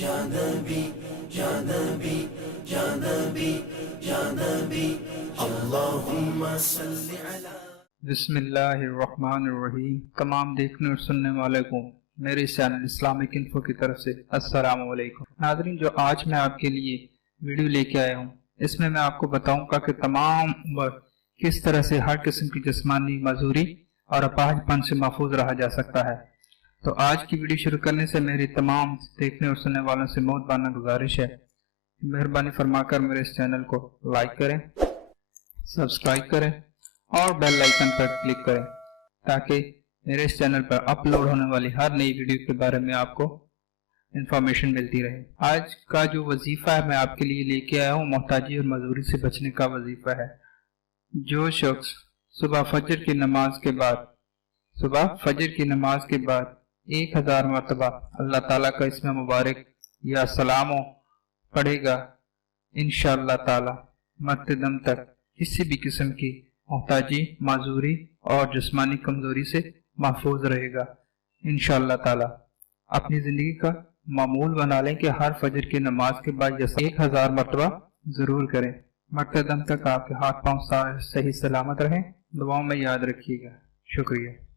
یا نبی یا نبی یا نبی یا نبی اللہم صلی علی۔ بسم اللہ الرحمن الرحیم۔ تمام دیکھنے اور سننے والے کو میرے چینل اسلامک انفو کی طرف سے السلام علیکم۔ ناظرین، جو آج میں آپ کے لیے ویڈیو لے کے آیا ہوں، اس میں آپ کو بتاؤں گا کہ تمام عمر کس طرح سے ہر قسم کی جسمانی معذوری اور اپاہج پن سے محفوظ رہا جا سکتا ہے۔ تو آج کی ویڈیو شروع کرنے سے میری تمام دیکھنے اور سننے والوں سے محبانہ گزارش ہے، مہربانی فرما کر میرے اس چینل کو لائک کریں، سبسکرائب کریں اور بیل آئیکن پر کلک کریں تاکہ میرے اس چینل پر اپلوڈ ہونے والی ہر نئی ویڈیو کے بارے میں آپ کو انفارمیشن ملتی رہے۔ آج کا جو وظیفہ ہے میں آپ کے لیے لے کے آیا ہوں، محتاجی اور معذوری سے بچنے کا وظیفہ ہے۔ جو شخص صبح فجر کی نماز کے بعد 1000 مرتبہ اللہ تعالیٰ کا اسم مبارک یا سلام پڑھے گا، انشاءاللہ تعالیٰ مرتے دم تک کسی بھی قسم کی محتاجی، معذوری اور جسمانی کمزوری سے محفوظ رہے گا انشاءاللہ تعالیٰ۔ اپنی زندگی کا معمول بنا لیں کہ ہر فجر کی نماز کے بعد 1000 مرتبہ ضرور کریں۔ مرتے دم تک آپ کے ہاتھ پاؤں صحیح سلامت رہیں۔ دعاؤں میں یاد رکھیے گا۔ شکریہ۔